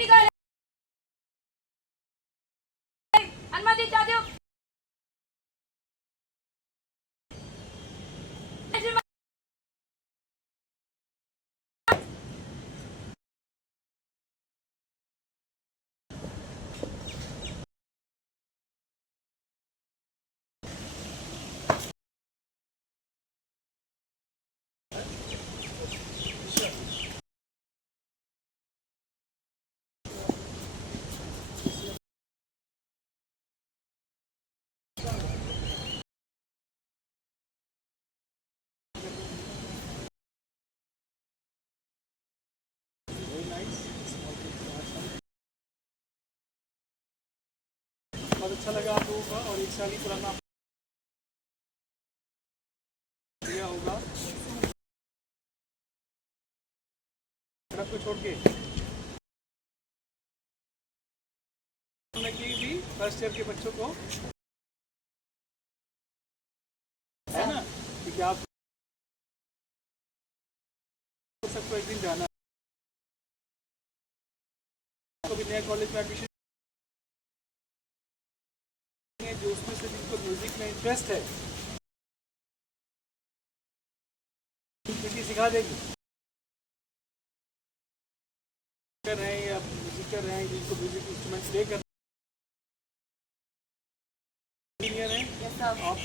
Critical अनुमति चाहते हो? बहुत अच्छा लगा आप लोगों का और 1 साल ही पुराना दिया होगा सड़क को छोड़ के की भी फर्स्ट ईयर के बच्चों को है ना, क्योंकि आप सबको एक दिन जाना है, भी नया कॉलेज में एडमिशन जो उसमें से जिनको म्यूजिक में इंटरेस्ट है किसी सिखा देगी कर रहे हैं या म्यूजिक कर रहे हैं, जिनको म्यूजिक इंस्ट्रूमेंट प्ले कर इंजीनियर हैं आप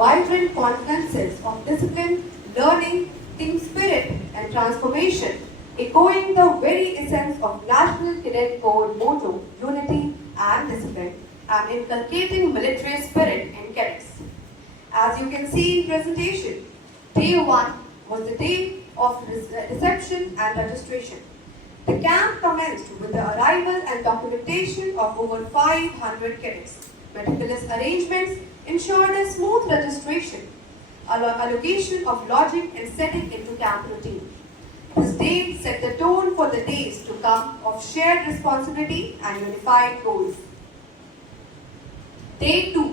vibrant conferences of discipline, learning, team spirit, and transformation, echoing the very essence of National Cadet Corps motto, unity and discipline, and inculcating military spirit in cadets. As you can see in presentation, day 1 was the day of reception and registration. The camp commenced with the arrival and documentation of over 500 cadets. Meticulous arrangements ensured a smooth registration, allocation of lodging and setting into camp routine. This day set the tone for the days to come of shared responsibility and unified goals. Day 2.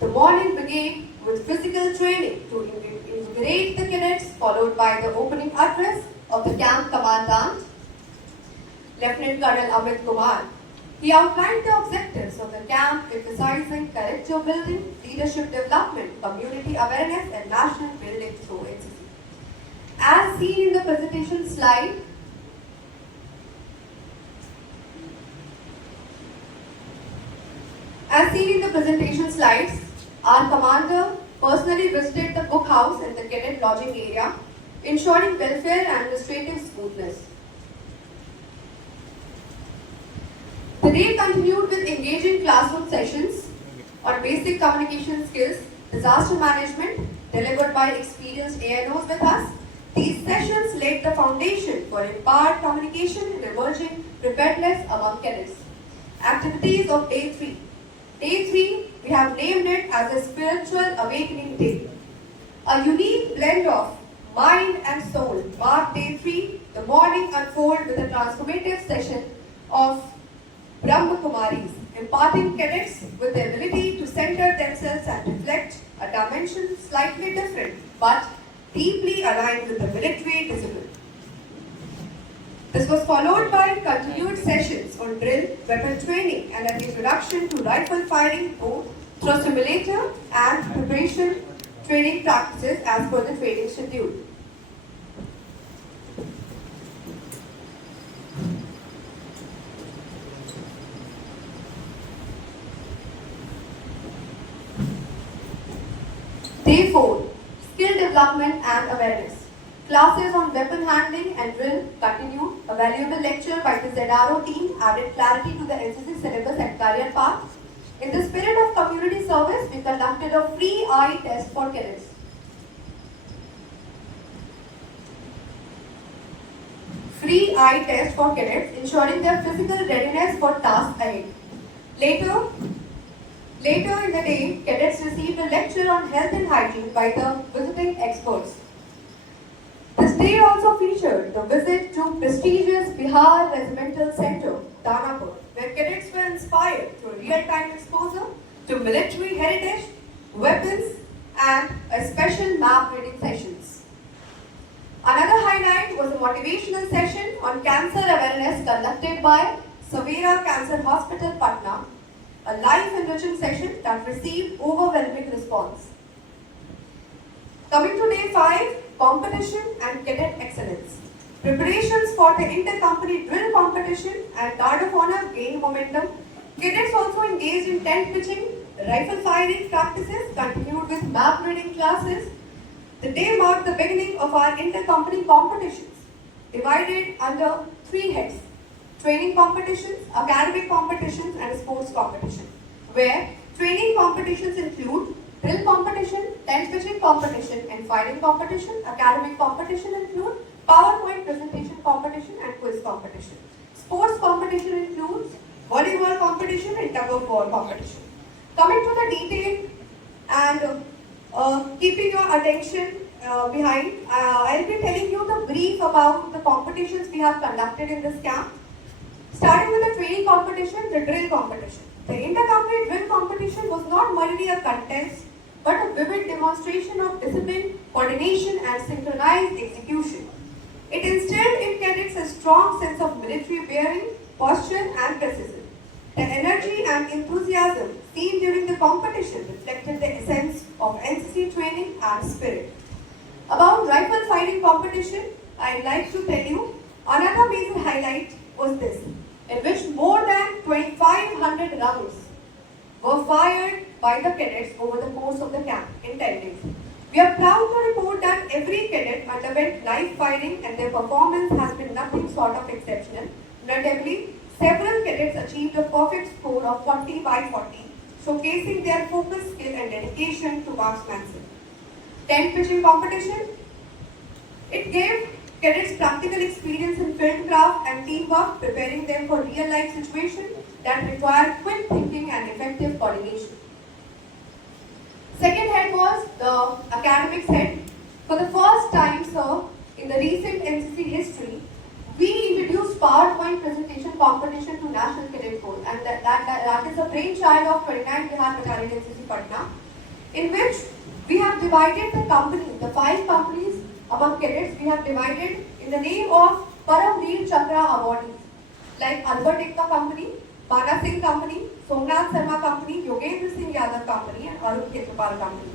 The morning began with physical training to invigorate the cadets, followed by the opening address of the camp commandant, Lieutenant Colonel Amit Kumar. He outlined the objectives of the camp, emphasizing character building, leadership development, community awareness, and national building through NCC. As seen in the presentation slide, our commander personally visited the book house and the cadet lodging area, ensuring welfare and administrative smoothness. The day continued with engaging classroom sessions on basic communication skills, disaster management, delivered by experienced ANOs with us. These sessions laid the foundation for empowered communication and emerging preparedness among cadets. Activities of Day 3. Day 3, we have named it as a Spiritual Awakening Day. A unique blend of mind and soul marked Day 3. The morning unfolded with a transformative session of Brahma Kumaris, imparting cadets with the ability to center themselves and reflect a dimension slightly different but deeply aligned with the military discipline. This was followed by continued sessions on drill, weapon training, and an introduction to rifle firing both through simulator and preparation training practices as per the training schedule. Day 4. Skill development and awareness. Classes on weapon handling and drill continued. A valuable lecture by the ZRO team added clarity to the NCC syllabus and career path. In the spirit of community service, we conducted a free eye test for cadets. Free eye test for cadets, ensuring their physical readiness for tasks ahead. Later, Later in the day, cadets received a lecture on health and hygiene by the visiting experts. This day also featured the visit to prestigious Bihar Regimental Center, Danapur, where cadets were inspired through real-time exposure to military heritage, weapons, and a special map reading sessions. Another highlight was a motivational session on cancer awareness conducted by Savera Cancer Hospital, Patna, a life-enriching session that received overwhelming response. Coming to day 5, competition and cadet excellence. Preparations for the inter-company drill competition and guard of honor gained momentum. Cadets also engaged in tent pitching, rifle firing practices, continued with map reading classes. The day marked the beginning of our inter-company competitions, divided under 3 heads: training competitions, academic competitions, and sports competition, where training competitions include drill competition, tent pitching competition, and firing competition. Academic competition include PowerPoint presentation competition and quiz competition. Sports competition includes volleyball competition and tug of war competition. Coming to the detail and keeping your attention behind, I'll be telling you the brief about the competitions we have conducted in this camp. Starting with the training competition, the drill competition. The inter-company drill competition was not merely a contest, but a vivid demonstration of discipline, coordination, and synchronized execution. It instilled in cadets a strong sense of military bearing, posture, and precision. The energy and enthusiasm seen during the competition reflected the essence of NCC training and spirit. About rifle firing competition, I'd like to tell you another major highlight was this, in which more than 2,500 rounds were fired by the cadets over the course of the camp in 10 days. We are proud to report that every cadet underwent live firing and their performance has been nothing short of exceptional. Notably, several cadets achieved a perfect score of 40 by 40, showcasing their focus, skill, and dedication to marksmanship. Tent pitching competition. It gave cadets practical experience in fieldcraft and teamwork, preparing them for real-life situations that require quick thinking and effective coordination. Second head was the academics head. For the first time, sir, in the recent NCC history, we introduced PowerPoint presentation competition to National Cadet Corps, and that is a brainchild of 29 Bihar Battalion NCC Patna, in which we have divided the company, the 5 companies among cadets, we have divided in the name of Paramveer Chakra awardees, like Albert Ekta Company, Bana Singh Company, Somnath Sharma Company, Yogendra Singh Yadav Company, and Arun Khetrapal Company.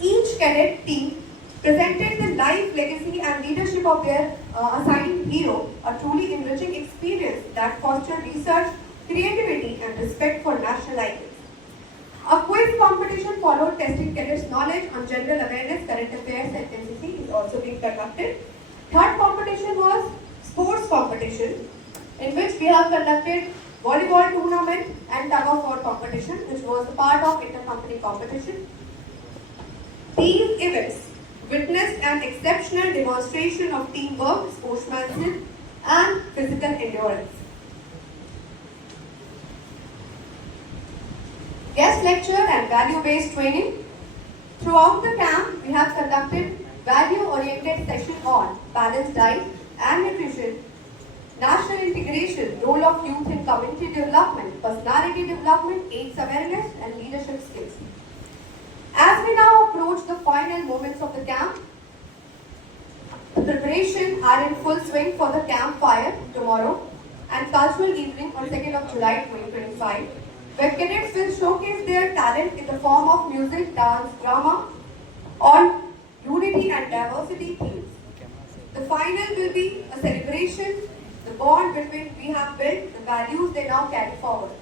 Each cadet team presented the life, legacy, and leadership of their assigned hero, a truly enriching experience that fostered research, creativity, and respect for national icons. A quiz competition followed, testing cadets' knowledge on general awareness, current affairs, and NCC is also being conducted. Third competition was sports competition, in which we have conducted volleyball tournament and tug of war competition, which was a part of inter-company competition. These events witnessed an exceptional demonstration of teamwork, sportsmanship, and physical endurance. Guest lecture and value-based training. Throughout the camp, we have conducted value-oriented sessions on balanced diet and nutrition, national integration, role of youth in community development, personality development, AIDS awareness, and leadership skills. As we now approach the final moments of the camp, the preparations are in full swing for the campfire tomorrow and cultural evening on 2nd of July 2025, where cadets will showcase their talent in the form of music, dance, drama on unity and diversity themes. The final will be a celebration, the bond between we have built, the values they now carry forward.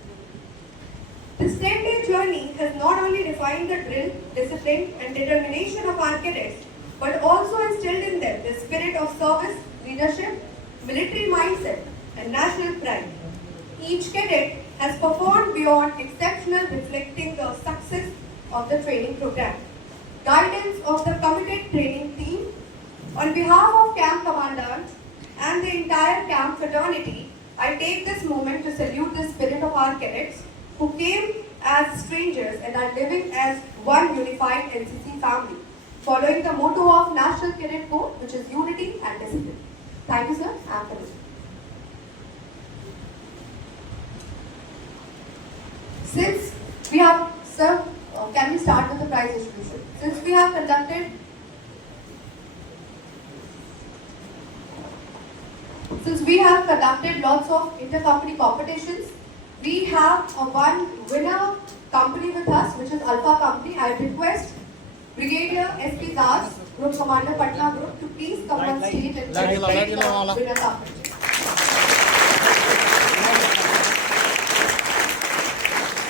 This 10-day journey has not only refined the drill, discipline, and determination of our cadets, but also instilled in them the spirit of service, leadership, military mindset, and national pride. Each cadet has performed beyond exceptional, reflecting the success of the training program. Guidance of the committed training team. On behalf of camp commandants and the entire camp fraternity, I take this moment to salute the spirit of our cadets who came as strangers and are living as one unified NCC family, following the motto of National Cadet Code, which is unity and discipline. Thank you, sir. I am finished. Since we have, sir, can we start with the prize distribution? Since we have conducted lots of inter-company competitions, we have one winner company with us, which is Alpha Company. I request Brigadier S.P. Das, Group Commander Patna Group, to please come on stage and take the winner company.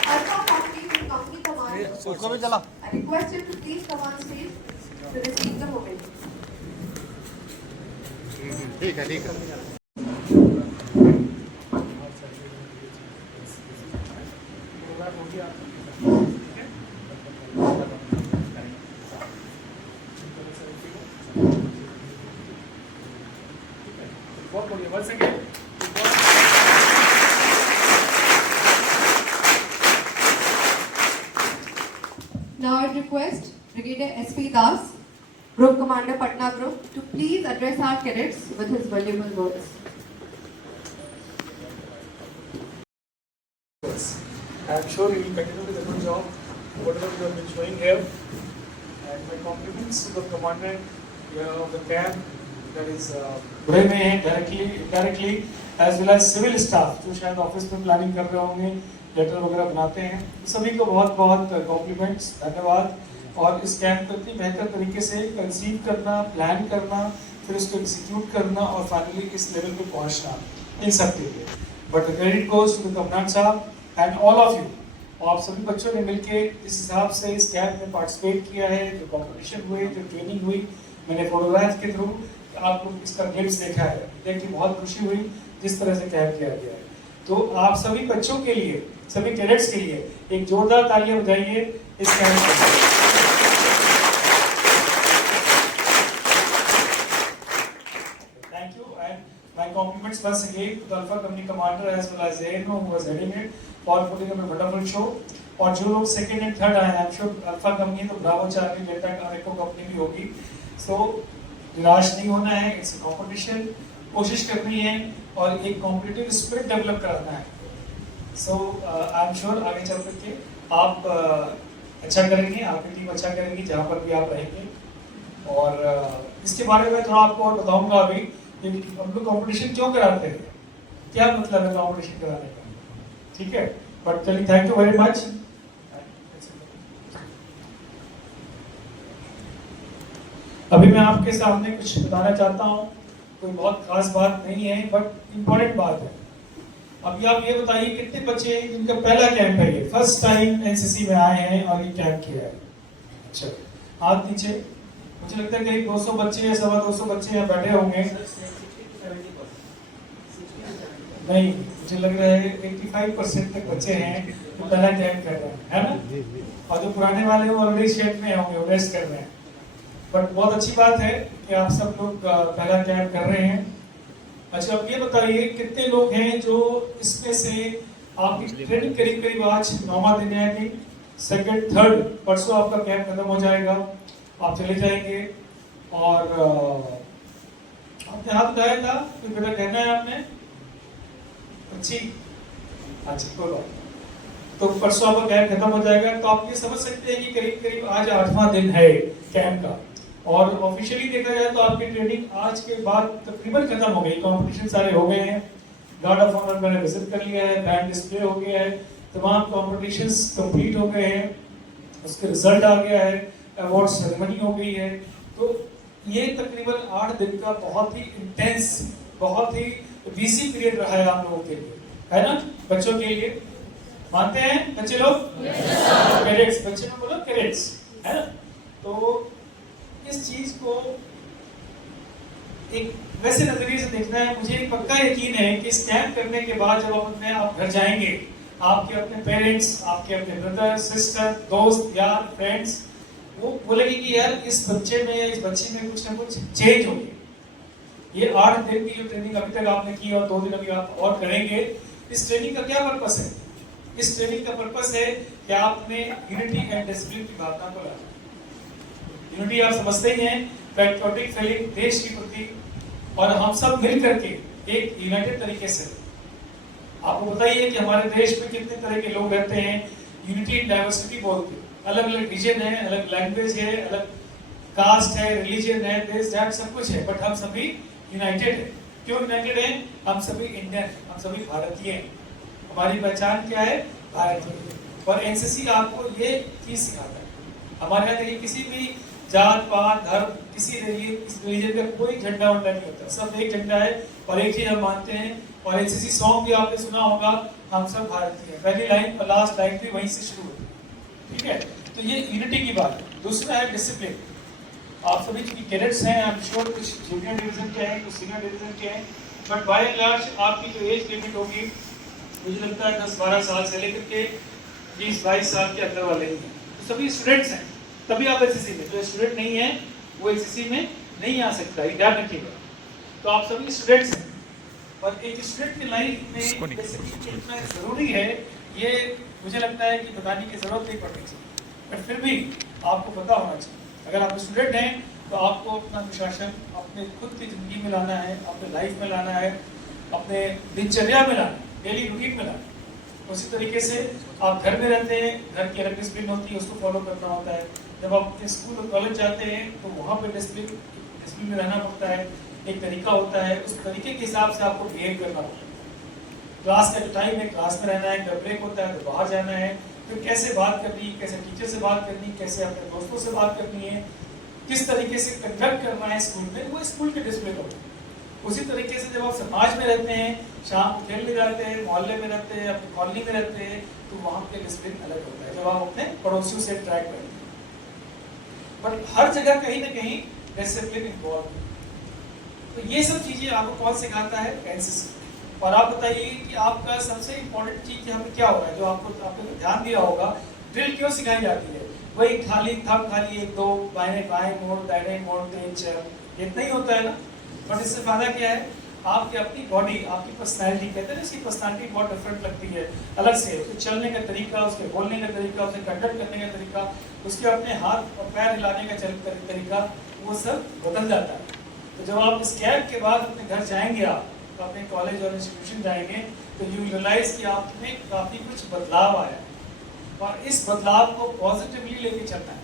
Alpha Company with Company Commander, I request him to please come on stage to receive the moment. ठीक है बहुत बढ़िया once again. Now I request Brigadier S.P. Das, Group Commander Patna Group, to please address our cadets with his valuable words. I am sure you will continue with a good job, whatever you have been showing here. And my compliments to the commandant of the camp, that is बुरे में है directly, indirectly, as well as civil staff जो शायद office में planning कर रहे होंगे, letter वगैरह बनाते हैं, सभी को बहुत बहुत कॉम्प्लीमेंट्स, धन्यवाद। और इस कैंप को इतनी बेहतर तरीके से कंसीव करना, प्लान करना, फिर उसको एग्जीक्यूट करना और फाइनली इस लेवल पे पहुंचना, इन सब के लिए। But the credit goes to the commandant साहब एंड ऑल ऑफ यू। और आप सभी बच्चों ने मिलके इस हिसाब से इस कैंप में पार्टिसिपेट किया है, जो कॉम्पिटिशन हुए, जो ट्रेनिंग हुई, मैंने फोटोग्राफ के थ्रू आपको इसका ग्लिम्स देखा है, देख के बहुत खुशी हुई जिस तरह से कैंप किया गया है। तो आप सभी बच्चों के लिए, सभी कैडेट्स के लिए एक जोरदार तालियां बजाइए इस कैंप में। Thank you and my compliments once again to the Alpha Company Commander as well as ANO who was heading it for putting up a wonderful show. और जो लोग सेकंड एंड थर्ड आए हैं, I'm sure अल्फा कंपनी तो Bravo Charlie delta कारेको company भी होगी। So निराश नहीं होना है, इट्स कॉम्पिटिशन, कोशिश करनी है और एक कॉम्पिटिटिव स्पिरिट डेवलप कराना है। सो आई एम श्योर आगे चल करके आप अच्छा करेंगे, आपकी टीम अच्छा करेगी जहाँ पर भी आप रहेंगे। और इसके बारे में थोड़ा आपको और बताऊंगा अभी कि हम लोग कॉम्पिटिशन क्यों कराते हैं, क्या मतलब है कॉम्पिटिशन कराने का, ठीक है। बट चलिए, थैंक यू वेरी मच। अभी मैं आपके सामने कुछ बताना चाहता हूँ, कोई बहुत खास बात नहीं है बट इम्पोर्टेंट बात है। अभी आप ये बताइए कितने बच्चे हैं जिनका पहला कैंप है, ये फर्स्ट टाइम एनसीसी में आए हैं और ये कैंप किया है। अच्छा, हाथ नीचे। मुझे लगता है करीब 200 बच्चे या 250 बच्चे यहाँ बैठे होंगे। नहीं, मुझे लग रहा है 85% तक बच्चे हैं जो पहला कैंप कर रहे हैं, है ना। और जो पुराने वाले वो ऑलरेडी शेड में होंगे, रेस्ट कर रहे हैं। बट बहुत अच्छी बात है कि आप सब लोग पहला कैंप कर रहे हैं। अच्छा, अब ये बताइए कितने लोग हैं जो इसमें से आपकी ट्रेनिंग करीब करीब आज 9वां दिन है, कि सेकंड थर्ड परसों आपका कैंप खत्म हो जाएगा, आप चले जाएंगे। और आपने हाथ उठाया था, तो बेटा कहना है आपने अच्छी, अच्छा कोई बात। तो परसों आपका कैंप खत्म हो जाएगा, तो आप ये समझ सकते हैं कि करीब करीब आज 8वां दिन है कैंप का। और ऑफिशियली देखा जाए तो आपकी ट्रेनिंग आज के बाद तकरीबन खत्म हो गई, कंपटीशन सारे हो गए हैं, गार्ड ऑफ ऑनर मैंने विजिट कर लिया है, बैंड डिस्प्ले हो गया है, तमाम कॉम्पिटिशन्स कंप्लीट हो गए हैं, उसके रिजल्ट आ गया है, अवार्ड सेरेमनी हो गई है। तो ये तकरीबन 8 दिन का बहुत ही इंटेंस, बहुत ही बिजी पीरियड रहा है आप लोगों के लिए, है ना, बच्चों के लिए। मानते हैं बच्चे लोग? कैडेट्स, बच्चे लोग बोलो कैडेट्स, है ना। तो इस चीज को एक वैसे नजरिए से देखना है। मुझे एक पक्का यकीन है कि इस कैंप करने के बाद जब आप घर जाएंगे, आपके अपने पेरेंट्स, आपके अपने ब्रदर सिस्टर, दोस्त यार फ्रेंड्स, वो बोलेंगे कि यार इस बच्चे में, इस बच्ची में कुछ ना कुछ चेंज हो गया। ये 8 दिन की जो ट्रेनिंग अभी तक आपने की और 2 दिन अभी आप और करेंगे, इस ट्रेनिंग का क्या पर्पस है? इस ट्रेनिंग का पर्पस है कि आपने यूनिटी एंड डिसिप्लिन की भावना को लाना। यूनिटी आप समझते ही हैं, पैट्रियोटिक फीलिंग, देश की प्रति, और हम सब मिल करके एक यूनाइटेड तरीके से। आपको बताइए कि हमारे देश में कितने तरह के लोग रहते हैं, यूनिटी इन डाइवर्सिटी बोलते हैं, अलग अलग रीजन है, अलग लैंग्वेज है, अलग कास्ट है, रिलीजन है, देश जात सब कुछ है, बट हम सभी यूनाइटेड है। क्यों यूनाइटेड है? हम सभी इंडियन, हम सभी भारतीय हैं। हमारी पहचान क्या है? भारतीय। और एनसीसी आपको ये चीज सिखाता है। हमारे यहाँ देखिए किसी भी जात पात धर्म किसी रिलीजन का कोई झंडा वंडा नहीं होता, सब एक झंडा है और एक चीज हम मानते हैं। और एनसीसी सॉन्ग भी आपने सुना होगा, हम सब भारतीय हैं, पहली लाइन और लास्ट लाइन भी वहीं से शुरू होती है, ठीक है। तो ये यूनिटी की बात है। दूसरा है डिसिप्लिन। आप सभी चूंकि कैडेट्स हैं, आई एम श्योर कुछ जूनियर डिवीजन के हैं, कुछ सीनियर डिवीजन के हैं, बट बाय एंड लार्ज आपकी जो एज लिमिट होगी मुझे लगता है 10-12 साल से लेकर के 20-22 साल के अंदर वाले ही हैं। तो सभी स्टूडेंट्स हैं, तभी आप एनसीसी में। जो स्टूडेंट नहीं है वो एनसीसी में नहीं आ सकता, ये ध्यान रखिएगा। तो आप सभी स्टूडेंट्स हैं और एक स्टूडेंट की लाइफ में कितना जरूरी है ये मुझे लगता है कि बताने की जरूरत नहीं पड़नी चाहिए, बट फिर भी आपको पता होना चाहिए। अगर आप स्टूडेंट हैं तो आपको अपना अनुशासन अपने खुद की जिंदगी में लाना है, अपने लाइफ में लाना है, अपने दिनचर्या में लाना है, डेली रूटीन में लाना है। उसी तरीके से आप घर में रहते हैं, घर की अलग डिसिप्लिन होती है, उसको फॉलो करना होता है। जब आप स्कूल और कॉलेज जाते हैं तो वहाँ पर डिसिप्लिन में रहना पड़ता है, एक तरीका होता है, उस तरीके के हिसाब से आपको बिहेव करना होता है। क्लास का टाइम है, क्लास में रहना है, जब ब्रेक होता है तो बाहर जाना है, फिर कैसे बात करनी, कैसे टीचर से बात करनी, कैसे अपने दोस्तों से बात करनी है, किस तरीके से कंडक्ट करना है स्कूल में, वो स्कूल के डिसिप्लिन होता है। उसी तरीके से जब आप समाज में रहते हैं, शाम को खेलने जाते हैं, मोहल्ले में रहते हैं, अपनी कॉलोनी में रहते हैं, तो वहाँ के डिसिप्लिन अलग होता है जब आप अपने पड़ोसियों से इंटरेक्ट करते हैं। बट हर जगह कहीं ना कहीं डिसिप्लिन इन्वॉल्व है। तो ये सब चीजें आपको कौन सिखाता है? एनसीसी। और आप बताइए कि आपका सबसे इम्पोर्टेंट चीज यहाँ पे क्या हो रहा है, जो आपने ध्यान दिया होगा, ड्रिल क्यों सिखाई जाती है? वही खाली थम खाली 1-2 बाएं मोड़, दाहिने मोड़, 3-4, इतना ही होता है ना। बट इससे फायदा क्या है? आपकी अपनी बॉडी, आपकी पर्सनैलिटी, कहते हैं ना, इसकी पर्सनैलिटी बहुत डिफरेंट लगती है अलग से। उसके चलने का तरीका, उसके बोलने का तरीका, उसके कंडक्ट करने का तरीका, उसके अपने हाथ और पैर हिलाने का तरीका, वो सब बदल जाता है। तो जब आप इस कैब के बाद अपने घर जाएंगे, आप अपने कॉलेज और इंस्टीट्यूशन जाएंगे, तो यू रियलाइज कि आप में काफ़ी कुछ बदलाव आया है और इस बदलाव को पॉजिटिवली लेके चलना है,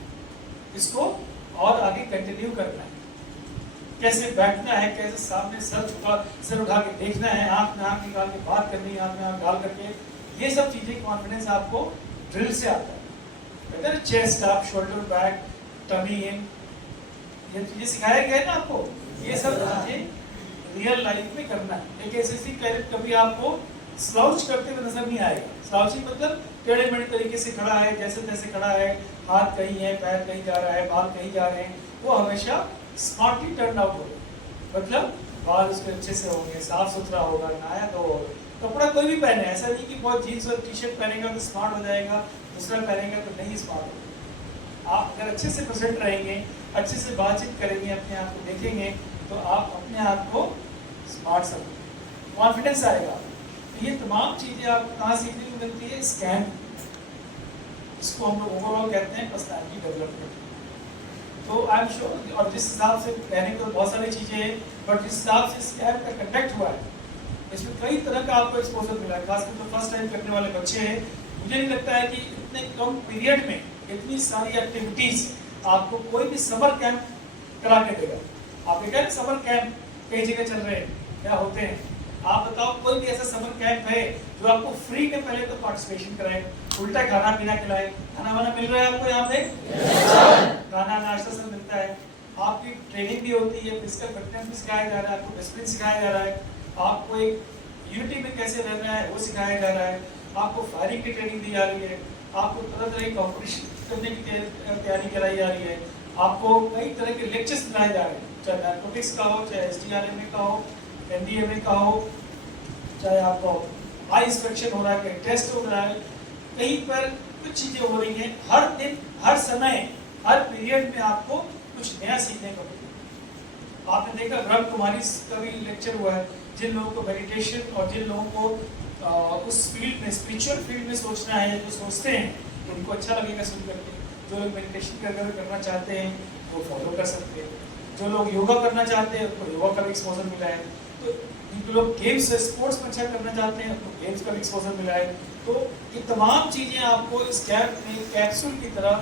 इसको और आगे कंटिन्यू करना है। कैसे बैठना है, कैसे सामने सर उठा के देखना है, आंख में आंख निकाल के बात करनी है, आंख में आंख डाल करके, ये सब चीजें कॉन्फिडेंस आपको ड्रिल से आता है। Chest up, shoulder back, tummy in, ये चीजें सिखाया गया है ना आपको। ये सब चीजें रियल लाइफ में करना है। एक एनसीसी कैडेट कभी आपको स्लाउच करते हुए नजर नहीं आएगा। स्लाउचिंग मतलब टेढ़े मेढ़े तरीके से खड़ा है, जैसे तैसे खड़ा है, हाथ कहीं है, पैर कहीं जा रहा है, बाल कहीं जा रहे हैं, वो हमेशा स्मार्टली टर्न आउट होगा। मतलब बाल उसके अच्छे से होंगे, साफ सुथरा होगा, नहाया तो होगा। कपड़ा कोई भी पहने, ऐसा नहीं कि बहुत जीन्स और टी शर्ट पहनेगा तो स्मार्ट हो जाएगा, दूसरा पहनेगा तो नहीं स्मार्ट होगा। आप अगर अच्छे से प्रेजेंट रहेंगे, अच्छे से बातचीत करेंगे, अपने आप को देखेंगे, तो आप अपने आप को स्मार्ट समझेंगे, कॉन्फिडेंस आएगा। तो ये तमाम चीजें आपको कहाँ सीखने को मिलती है? स्कैम, इसको हम लोग ओवरऑल कहते हैं पर्सनैलिटी डेवलपमेंट। तो आई एम श्योर, और जिस हिसाब से कहने को बहुत सारी चीजें हैं, बट जिस हिसाब से स्कैम का कंडक्ट हुआ है, इसमें कई तरह का आपको एक्सपोजर मिला है, खासकर तो फर्स्ट टाइम करने वाले बच्चे हैं। मुझे नहीं लगता है कि इतने कम पीरियड में इतनी सारी एक्टिविटीज आपको कोई भी समर कैंप करा के देगा। आप देखा है समर कैंप कई जगह चल रहे हैं, क्या होते हैं? आप बताओ कोई भी ऐसा समर कैंप है जो आपको फ्री में पहले तो पार्टिसिपेशन कराए, उल्टा खाना पीना खिलाए? खाना वाना मिल रहा है आपको यहाँ पे? खाना नाश्ता सब मिलता है, आपकी ट्रेनिंग भी होती है, फिजिकल फिटनेस भी सिखाया जा रहा है, आपको डिसिप्लिन सिखाया जा रहा है, आपको एक यूनिटी में कैसे रहना है वो सिखाया जा रहा है, आपको फायरिंग की ट्रेनिंग दी जा रही है, आपको तरह तरह की कॉम्पिटिशन करने की तैयारी कराई जा रही है, आपको कई तरह के लेक्चर्स दिलाए जा रहे हैं, चाहे नार्कोटिक्स का हो, चाहे SDRMA का हो, NDMA का हो, चाहे आपको आई इंस्पेक्शन हो रहा है, कहीं टेस्ट हो रहा है, कहीं पर कुछ चीजें हो रही हैं। हर दिन, हर समय, हर पीरियड में आपको कुछ नया सीखने को मिलेगा। आपने देखा ब्रह्म कुमारी का भी लेक्चर हुआ है, जिन लोगों को मेडिटेशन और जिन लोगों को उस फील्ड में, स्पिरिचुअल फील्ड में सोचना है, जो सोचते हैं उनको अच्छा लगेगा सुन करके। जो लोग मेडिटेशन करना चाहते हैं वो फॉलो कर सकते हैं, जो लोग योगा करना चाहते हैं उनको योगा का भी एक्सपोजर मिला है, तो जो लोग गेम्स स्पोर्ट्स में अच्छा करना चाहते हैं उनको गेम्स का भी एक्सपोजर मिला है। तो ये तमाम चीज़ें आपको इस कैंप में कैप्सूल की तरह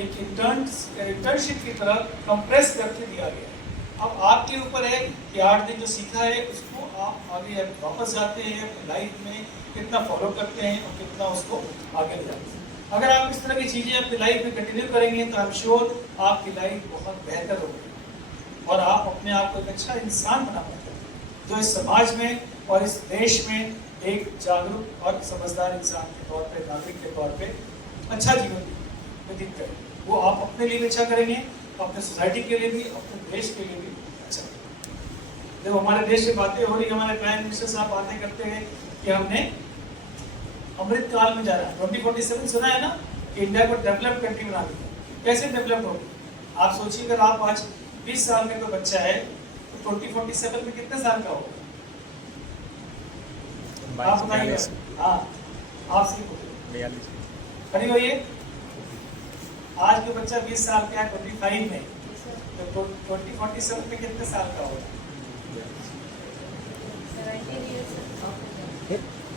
एक इंटर्नशिप की तरह कंप्रेस करके दिया गया है। अब आपके ऊपर है कि 8 दिन जो सीखा है उसको आप आगे वापस जाते हैं अपनी लाइफ में कितना फॉलो करते हैं और कितना उसको आगे ले जाते हैं। अगर आप इस तरह की चीज़ें अपनी लाइफ में कंटिन्यू करेंगे तो आई एम श्योर आपकी लाइफ बहुत बेहतर होगी और आप अपने आप को एक अच्छा इंसान बना पाते हैं जो इस समाज में और इस देश में एक जागरूक और समझदार इंसान के तौर पे, नागरिक के तौर पे अच्छा जीवन व्यतीत करें। वो आप अपने लिए भी अच्छा करेंगे, अपने सोसाइटी के लिए भी, अपने देश के लिए भी अच्छा करेंगे। जब हमारे देश में बातें हो रही, हमारे प्राइम मिनिस्टर साहब बातें करते हैं कि हमने अमृत काल में जा रहा है, 2047 सुना है ना, कि इंडिया को डेवलप कंट्री बना दिया। कैसे डेवलप होगी? आप सोचिए, अगर आप आज 20 साल का कोई बच्चा है तो 2047 में कितने साल का होगा? आप बताइए। हाँ, आपसे पूछिए। खड़ी होइए। आज जो बच्चा 20 साल का है 25 में, तो 2047 में कितने साल का होगा?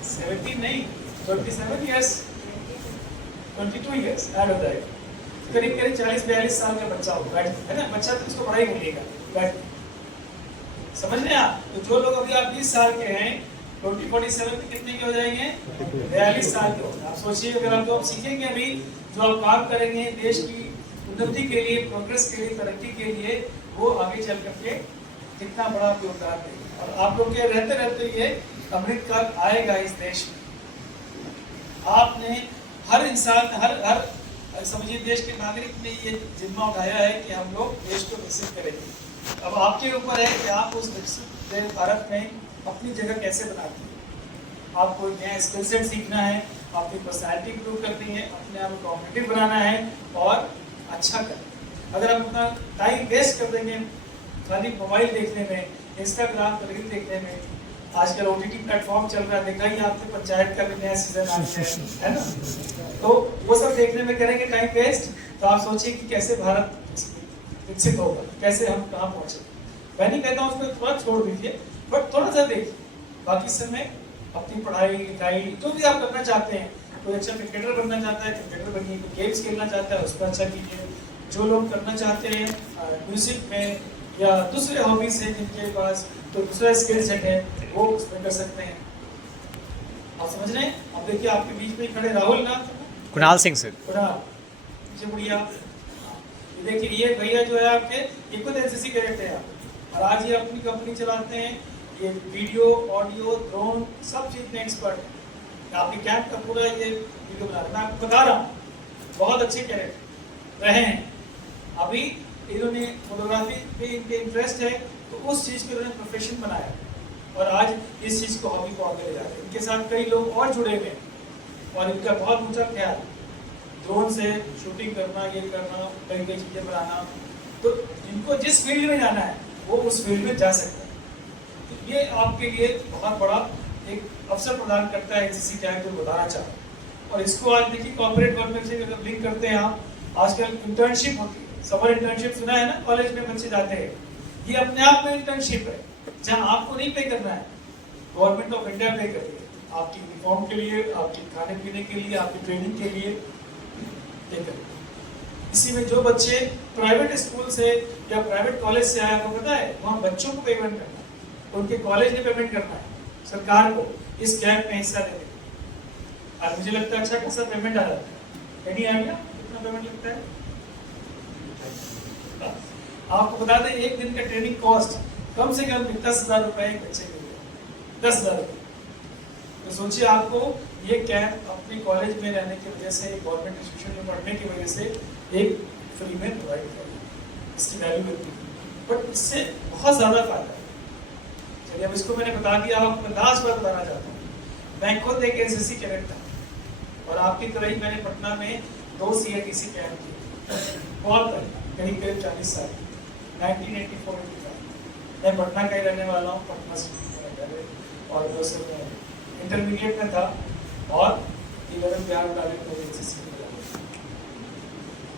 17 नहीं, 27 years, 22 years ऐड हो जाएगा। करीब 40-42 साल का बच्चा होगा, है ना? बच्चा तो इसको बड़ा ही बोलिएगा, बैठ। समझ रहे हैं आप? तो जो लोग अभी आप 20 साल के हैं 2047 में कितने के हो जाएंगे? 42 साल के होंगे। आप सोचिए, अगर आप जो आप सीखेंगे अभी, जो आप काम करेंगे देश की उन्नति के लिए, प्रोग्रेस के लिए, तरक्की के लिए, वो आगे चल करके कितना बड़ा योगदान देगा। और आप लोग के रहते रहते ये अमृत काल आएगा इस देश में। आपने हर इंसान, हर समझिए देश के नागरिक ने ये जिम्मा उठाया है कि हम लोग देश को विकसित करेंगे। अब आपके ऊपर है कि आप उस विकसित भारत में अपनी जगह कैसे बनाते हैं। आपको नया स्किल सेट सीखना है, अपनी पर्सनैलिटी इंप्रूव करनी है, अपने आप को कॉम्पिटिटिव बनाना है और अच्छा करना। अगर आप अपना टाइम वेस्ट कर देंगे खाली मोबाइल देखने में, इंस्टाग्राम पर रील देखने में, आजकल OTT प्लेटफॉर्म चल रहा है, देखा ही आपके पंचायत का भी नया सीजन आ गया है ना, तो वो सब देखने में करेंगे टाइम वेस्ट, तो आप सोचिए कि कैसे भारत विकसित होगा, कैसे हम कहाँ पहुँचे। मैं नहीं कहता हूँ उसको थोड़ा छोड़ दीजिए, बट थोड़ा सा देखिए। बाकी समय अपनी पढ़ाई लिखाई जो भी आप करना चाहते हैं, कोई अच्छा क्रिकेटर बनना चाहता है क्रिकेटर बनिए, कोई गेम्स खेलना चाहता है उसको अच्छा कीजिए। जो लोग करना चाहते हैं म्यूजिक में या दूसरे हॉबीज हैं जिनके पास, तो दूसरा स्किल सेट है वो उसमें कर सकते हैं। आप समझ रहे हैं? अब देखिए आपके बीच में खड़े राहुल ना, कुणाल सिंह सर। पीछे मुड़िए आप। ये देखिए, ये भैया जो है आपके, ये खुद NCC कैडेट है आप, और आज ये अपनी कंपनी चलाते हैं। ये वीडियो, ऑडियो, ड्रोन सब चीज में एक्सपर्ट है। आपके कैंप का पूरा ये वीडियो बना रहे हैं। मैं आपको बता रहा हूँ, बहुत अच्छे कैडेट रहे हैं। अभी इन्होंने फोटोग्राफी पे इनके इंटरेस्ट है, तो उस चीज़ को इन्होंने प्रोफेशन बनाया और आज इस चीज़ को हॉबी को आगे ले जा रहे हैं। इनके साथ कई लोग और जुड़े हुए हैं और इनका बहुत ऊंचा ख्याल, ड्रोन से शूटिंग करना, ये करना, कई कई चीज़ें बनाना। तो इनको जिस फील्ड में जाना है वो उस फील्ड में जा सकता है। तो ये आपके लिए बहुत बड़ा एक अवसर प्रदान करता है NCC कैंप, जो बताना चाहता हूँ। और इसको आज देखिए कॉर्पोरेट वर्क से अगर लिंक करते हैं आप, आजकल इंटर्नशिप होती है, समर इंटर्नशिप सुना है ना, कॉलेज में बच्चे जाते हैं। ये अपने आप में इंटर्नशिप है जहां आपको नहीं पे करना है, गवर्नमेंट ऑफ इंडिया पे कर रही है आपकी यूनिफॉर्म के लिए, आपके खाने पीने के लिए, आपकी ट्रेनिंग के लिए पे कर। इसी में जो बच्चे प्राइवेट स्कूल से या प्राइवेट कॉलेज से आए, आपको पता है वहाँ बच्चों को पेमेंट करना है, उनके कॉलेज में पेमेंट करना है सरकार को इस कैंप में हिस्सा लेने। और मुझे लगता है अच्छा खासा पेमेंट आ रहा है। एनी आइडिया कितना पेमेंट लगता है? आपको बता दें, एक दिन का ट्रेनिंग कॉस्ट कम से कम 10,000 रुपए एक बच्चे के लिए, 10,000 रुपए। तो सोचिए, आपको ये कैंप अपने कॉलेज में रहने की वजह से, गवर्नमेंट इंस्टीट्यूशन में पढ़ने की वजह से एक फ्री में प्रोवाइड किया, इसकी वैल्यू होती है, बट इससे बहुत ज़्यादा फायदा है। चलिए, अब इसको मैंने बता दिया, आपको लास्ट बार बताना चाहता हूँ। मैं खुद एक NCC कैडेट था और आपकी तरह ही मैंने पटना में 2 CITC कैंप किए, बहुत पहले, करीब 40 साल, 1984-85। मैं पटना का ही रहने वाला हूँ, पटना से और दोस्तों इंटरमीडिएट में था और 11 बिहार डाले तो एनसीसी में लगा।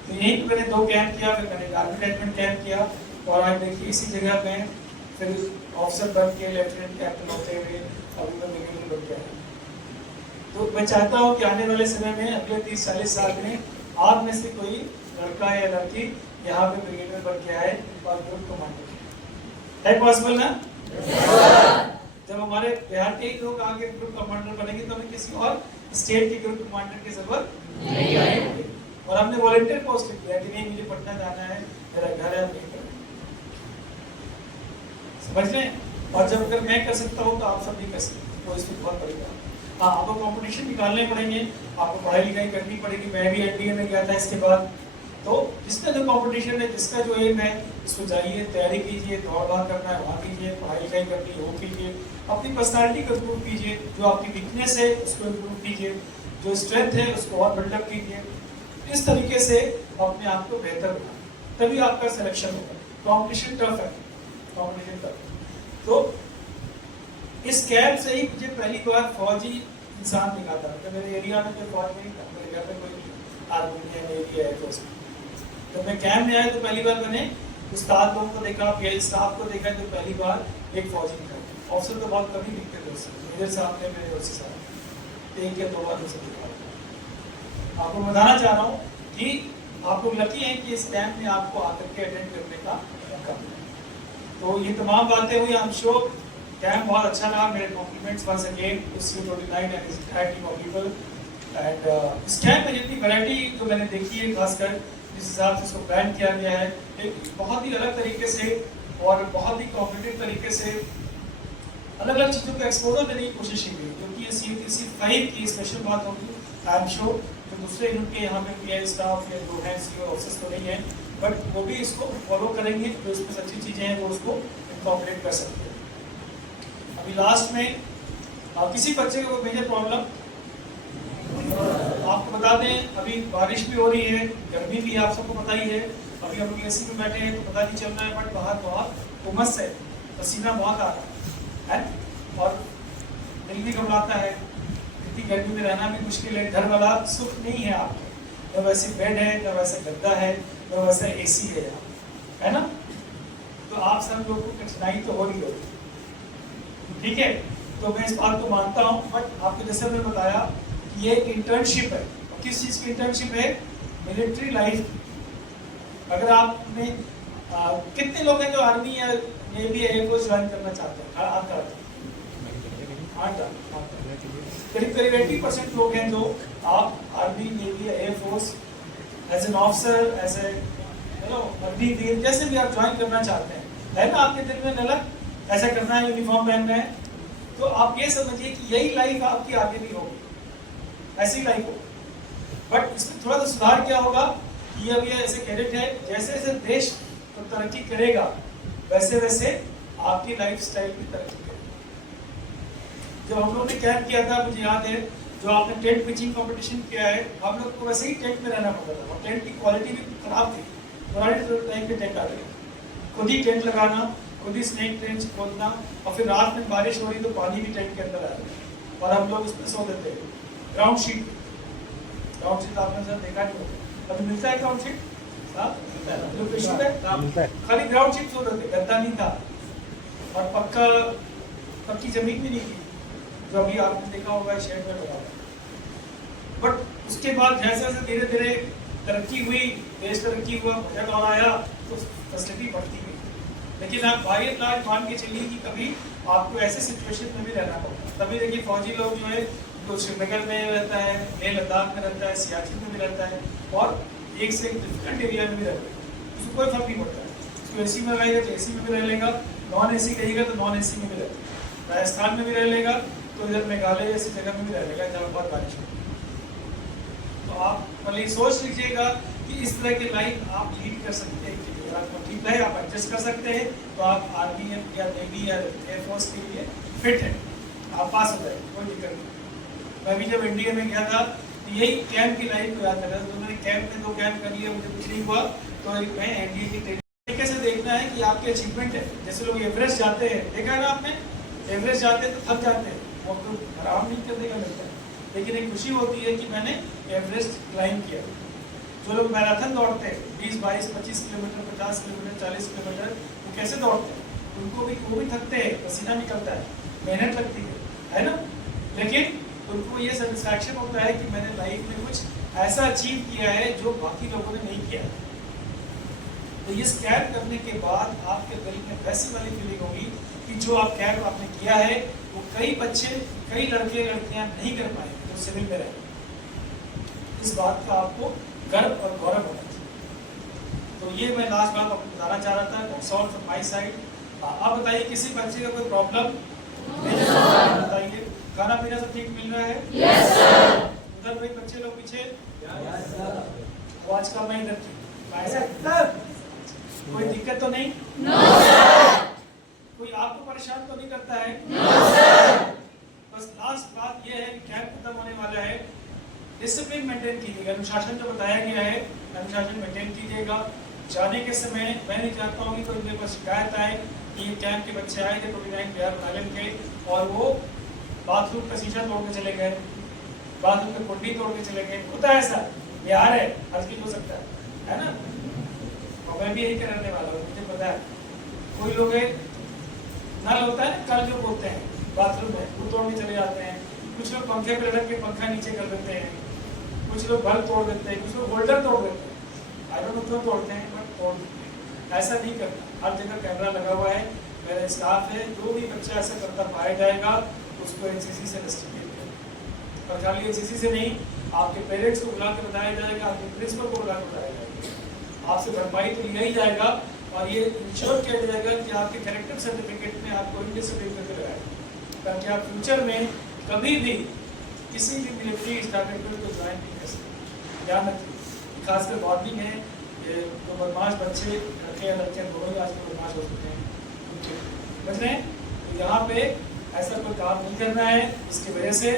तो यहीं पे मैंने 2 कैंप किया, फिर मैंने आर्मी अटैचमेंट कैंप किया और आज देखिए इसी जगह पे फिर ऑफिसर बन के लेफ्टिनेंट कैप्टन होते हुए अभी मैं ब्रिगेडियर बन गया। तो मैं चाहता हूँ कि आने वाले समय में अगले 30-40 साल में आप में से कोई लड़का या लड़की यहाँ पे ब्रिगेडियर बन के आए और ग्रुप कमांडर है पॉसिबल ना? जब हमारे बिहार के ही लोग आगे ग्रुप कमांडर बनेंगे तो हमें किसी और स्टेट के ग्रुप कमांडर की जरूरत नहीं आएगी। और हमने वॉलंटियर पोस्ट किया कि नहीं मुझे पटना जाना है, मेरा घर है, समझ रहे हैं? और जब अगर मैं कर सकता हूँ तो आप सब भी कर सकते हैं, तो इसमें बहुत बड़ी बात। हाँ, आपको कंपटीशन निकालने पड़ेंगे, आपको पढ़ाई लिखाई करनी पड़ेगी। मैं भी एनडीए में गया था इसके बाद। तो जिसका जो कंपटीशन है, जिसका जो एम है, उसको जाइए, तैयारी कीजिए, दौड़ भाग करना है वहाँ कीजिए, पढ़ाई लिखाई करनी है वो कीजिए, अपनी पर्सनालिटी को इम्प्रूव कीजिए, जो आपकी वीकनेस है उसको इम्प्रूव कीजिए, जो स्ट्रेंथ है उसको और बिल्डअप कीजिए। इस तरीके से अपने आप को बेहतर बनाए, तभी आपका सिलेक्शन होगा। कॉम्पिटिशन टफ है, कॉम्पिटिशन टफ। तो इस कैंप से ही मुझे पहली बार फौजी इंसान दिखा था। तो मेरे एरिया में कोई फौज नहीं था, मेरे घर में कोई आर्मी है, नेवी है, तो जब मैं कैंप में आया तो पहली बार मैंने उस्ताद लोगों को देखा, पीएल स्टाफ को देखा, तो पहली बार एक फौजी दिखा। ऑफिसर तो बहुत कभी दिखते थे उससे, मेजर साहब ने मेरे उससे साथ 1 या 2 बार उसे दिखा। आपको बताना चाह रहा हूँ कि आपको लकी है कि इस कैंप में आपको आकर के अटेंड करने का मौका मिला। तो ये तमाम बातें हुई। आई एम श्योर कैंप बहुत अच्छा रहा। मेरे compliments once again to C29 and his entire team of people. And इस कैंप में जितनी वैरायटी जो मैंने देखी है, खासकर जिस हिसाब से इसको प्लान किया गया है, एक बहुत ही अलग तरीके से और बहुत ही कॉम्पिटिटिव तरीके से अलग अलग चीज़ों को एक्सपोजर देने की कोशिश की गई, क्योंकि ये C5 की स्पेशल बात होगी। आई एम श्योर जो दूसरे यूनिट के यहाँ पे पीआई स्टाफ या जो है सीओ ऑफिसर्स तो नहीं है, बट वो भी इसको फॉलो करेंगे, जो इसमें अच्छी चीज़ें हैं वो उसको इनकॉर्पोरेट कर सकते हैं। अभी लास्ट में किसी बच्चे को मेजर प्रॉब्लम आपको बता दें, अभी बारिश भी हो रही है, गर्मी भी आप सबको पता ही है। अभी हम लोग एसी में बैठे हैं तो पता नहीं चल रहा है, बट बाहर बहुत उमस है, पसीना बहुत आ रहा है और दिल भी घबराता है। इतनी गर्मी में रहना भी मुश्किल है, घर वाला सुख नहीं है आपको, न वैसे बेड है, न वैसे गद्दा है, न वैसे एसी है ना? तो आप सब लोग को कठिनाई तो हो रही होगी, ठीक है? तो मैं इस बात को मानता हूँ, बट आपको जैसे मैंने बताया ये एक इंटर्नशिप है। और किस चीज़ की इंटर्नशिप है? Military life. अगर आपने कितने लोग हैं जो आर्मी या नेवी या एयरफोर्स ज्वाइन करना चाहते हैं? करीब 80% लोग हैं जो आप आर्मी, नेवी या air force as an officer, as a Agniveer, जैसे भी आप ज्वाइन करना चाहते हैं, है ना? आपके दिल में ललक ऐसा करना है, यूनिफॉर्म पहनना है, तो आप ये समझिए कि यही लाइफ आपकी आगे भी होगी, ऐसी लाइफ हो। बट इसमें थोड़ा सा सुधार क्या होगा कि अब ये ऐसे कैडेट है, जैसे जैसे देश तो तरक्की करेगा वैसे वैसे आपकी लाइफ स्टाइल भी तरक्की करेगी। जब हम लोगों ने कैंप किया था, मुझे याद है, जो आपने टेंट पिचिंग कंपटीशन किया है, हम लोग को वैसे ही टेंट में रहना पड़ता था और टेंट की क्वालिटी भी खराब थी, पुराने टाइम के टेंट आ गए। खुद ही टेंट लगाना, खुद ही स्नेक ट्रेंच खोदना, और फिर रात में बारिश हो रही तो पानी भी टेंट के अंदर आ रहा और हम लोग उसमें सो देते हैं। ग्राउंड शीट आपने सर देखा नहीं होगा, अभी मिलता है ग्राउंड शीट? खाली ग्राउंड शीट सो रहे थे, गद्दा नहीं था और पक्की जमीन भी नहीं थी, जो अभी आपने देखा होगा शेड में लगा। बट उसके बाद जैसे जैसे धीरे धीरे तरक्की हुई, देश तरक्की हुआ, बजट और आया, तो फैसिलिटी बढ़ती गई। लेकिन आप बाई लाख मान के चलिए कि कभी आपको ऐसे सिचुएशन में भी रहना पड़ता। तभी देखिए फौजी लोग जो है, तो श्रीनगर में रहता है, लेह लद्दाख में रहता है, सियाचिन में भी रहता है, और एक से एक डिफिकल्ट एरिया में भी रहता है, उसको कोई फर्क नहीं पड़ता है। उसको एसी में रहेगा तो एसी में भी रह लेगा, नॉन एसी कहिएगा तो नॉन एसी में भी रहेगा, राजस्थान में भी रह लेगा, तो इधर मेघालय जैसी जगह में भी रह लेगा जहाँ बहुत बारिश हो। तो आप पहले सोच लीजिएगा कि इस तरह की लाइफ आप लीड कर सकते हैं, अगर आपको ठीक है, आप एडजस्ट कर सकते हैं, तो आप आर्मी या नेवी या एयरफोर्स के लिए फिट है, आप पास हो जाएंगे, कोई दिक्कत नहीं। मैं भी जब इंडिया में गया था तो यही कैंप की लाइफ को याद कर रहा था। तो मैंने कैंप में 2 कैंप कर लिए, मुझे कुछ नहीं हुआ, तो मैं एनडीए की तरीके से देखना है कि आपके अचीवमेंट है। जैसे लोग एवरेस्ट जाते हैं, देखा है ना आपने, एवरेस्ट जाते हैं तो थक जाते हैं, वो तो आराम नहीं कर देगा लगता है, लेकिन एक खुशी होती है कि मैंने एवरेस्ट क्लाइम किया। जो लोग मैराथन दौड़ते हैं 20, 22, 25 किलोमीटर, 50 किलोमीटर, 40 किलोमीटर, वो कैसे दौड़ते हैं? उनको भी वो भी थकते हैं, पसीना निकलता है, मेहनत लगती है ना, लेकिन उनको ये सेटिस्फैक्शन होता है कि मैंने लाइफ में कुछ ऐसा अचीव किया है जो बाकी लोगों ने नहीं किया। तो ये स्कैन करने के बाद आपके दिल में वैसी वाली फीलिंग होगी कि जो आप कैन आपने किया है वो कई बच्चे, कई लड़के लड़कियां नहीं कर पाएंगे जो सिविल में रहे। इस बात का आपको गर्व और गौरव होना चाहिए। तो ये मैं लास्ट बात आपको बताना चाह रहा था। That's all from my side. आप बताइए, किसी बच्चे का कोई प्रॉब्लम? बताइए, खाना पीना सब ठीक मिल रहा है? Yes sir. उधर कोई बच्चे लोग पीछे? Yes sir. आवाज कम है इधर की? कोई दिक्कत तो नहीं? No sir. कोई आपको परेशान तो नहीं करता है? No sir. बस लास्ट बात ये है कि कैंप खत्म होने वाला है, डिसिप्लिन मेंटेन कीजिएगा। अनुशासन जो बताया गया है, अनुशासन मेंटेन कीजिएगा। जाने के समय मैं नहीं चाहता हूँ कि कोई मेरे पास शिकायत आए कि कैंप के बच्चे आए थे 29 बिहार आइलैंड के और वो बाथरूम का शीशा तोड़ के चले गए, बाथरूम की कुंडी तोड़ के चले गए। होता है ऐसा, बिहार है, हर चीज हो सकता है ना। और मैं भी यही करने वाला हूँ, मुझे पता है। कोई लोग नल होता है ना, कल जो बोलते हैं बाथरूम में, वो तोड़ के चले जाते हैं। कुछ लोग पंखे पे रख के पंखा नीचे कर देते हैं, कुछ लोग बल्ब तोड़ देते हैं, कुछ लोग होल्डर तोड़ देते हैं। आई डोंट नो क्यों तोड़ते हैं, बट तोड़ देते हैं। ऐसा नहीं करना। हर जगह कैमरा लगा हुआ है, मेरा स्टाफ है, जो भी बच्चा ऐसा करता पाया जाएगा उसको एनसीसी से रेस्ट्रिक्ट करें। और खाली एनसीसी से नहीं, आपके पेरेंट्स को बुला के बताया जाएगा, आपके प्रिंसिपल को बुला के बताया जाएगा। आपसे भरपाई तो लिया ही जाएगा और ये इंश्योर किया जाएगा कि आपके कैरेक्टर सर्टिफिकेट में आपको इंडिसिप्लिन करके लगाएगा, ताकि आप फ्यूचर में कभी भी किसी भी मिलिट्री स्टैब्लिशमेंट को ज्वाइन नहीं कर सकते। ध्यान रखिए, खासकर बॉर्डिंग है, तो बदमाश बच्चे लड़के या लड़कियाँ दोनों ही आजकल बदमाश हो सकते हैं, समझ रहे हैं? तो यहाँ पे ऐसा कोई काम नहीं करना है इसकी वजह से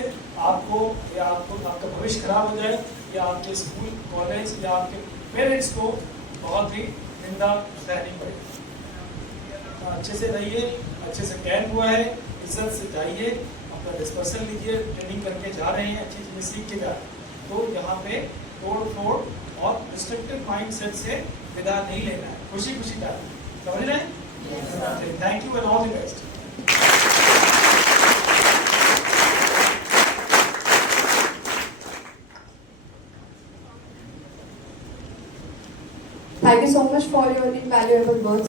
आपको या आपका भविष्य खराब हो जाए, या आपके स्कूल कॉलेज या आपके पेरेंट्स को बहुत ही निंदा सहनी पड़ेगी। अच्छे से रहिए, अच्छे से कैंप हुआ है, इज्जत से जाइए, अपना डिस्पर्सल लीजिए, ट्रेनिंग करके जा रहे हैं, अच्छी चीज़ें सीख के जा रहे हैं। तो यहाँ पे तोड़ फोड़ और रिस्ट्रिक्टिव माइंडसेट से विदा नहीं लेना है, खुशी खुशी जाना है। समझ रहे हैं? Thank you and all the best. Thank you so much for your invaluable words.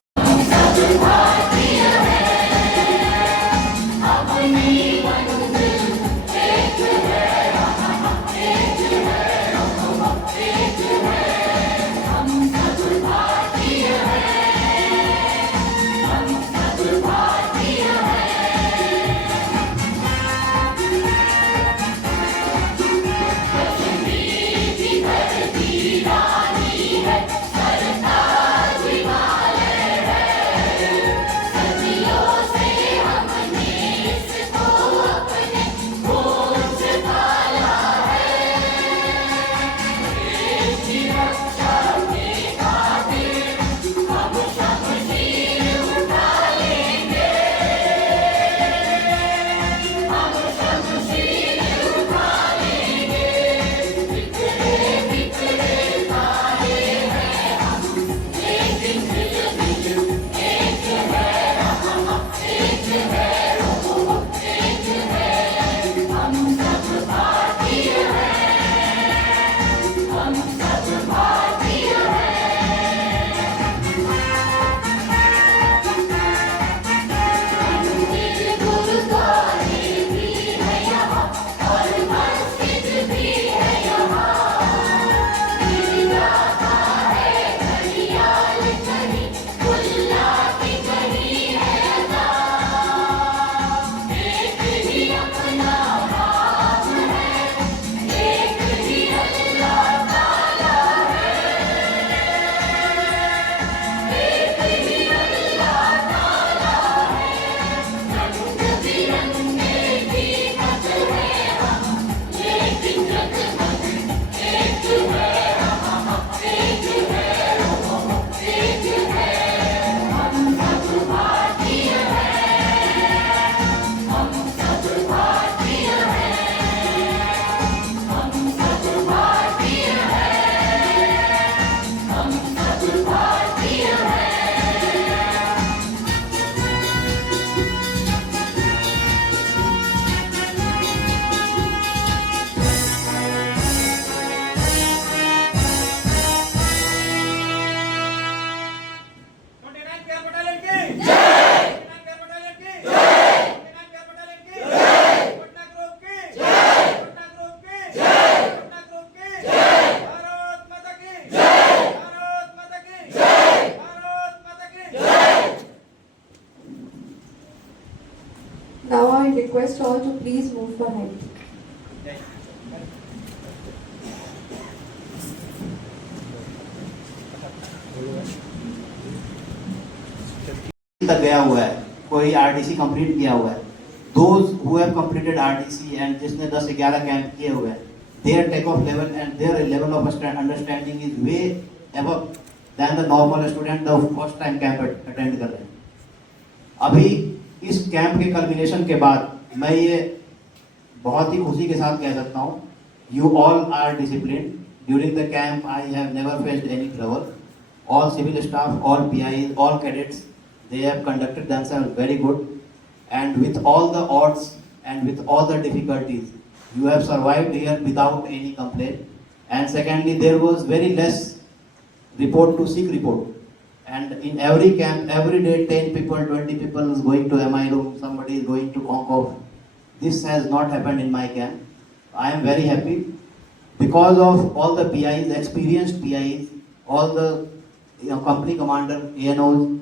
I request all to please move for height. तक गया हुआ है, कोई आरटीसी कंप्लीट किया हुआ है, those who have completed RTC and जिसने 10-11 कैंप किए हुए हैं, their take off level and their level of understanding is way above than the normal student the first time camp attend कर रहे हैं. अभी इस कैंप के कल्मिनेशन के बाद मैं ये बहुत ही खुशी के साथ कह सकता हूँ, you all are disciplined. During the camp I have never faced any trouble. All civil staff, all PIs, all cadets, they have conducted themselves very good, and with all the odds and with all the difficulties, you have survived here without any complaint. And secondly, there was very less report to sick report, and in every camp, every day 10 people, 20 people is going to MI room, somebody is going to Concov. This has not happened in my camp. I am very happy because of all the PIs, experienced PIs, all the company commander, ANOs,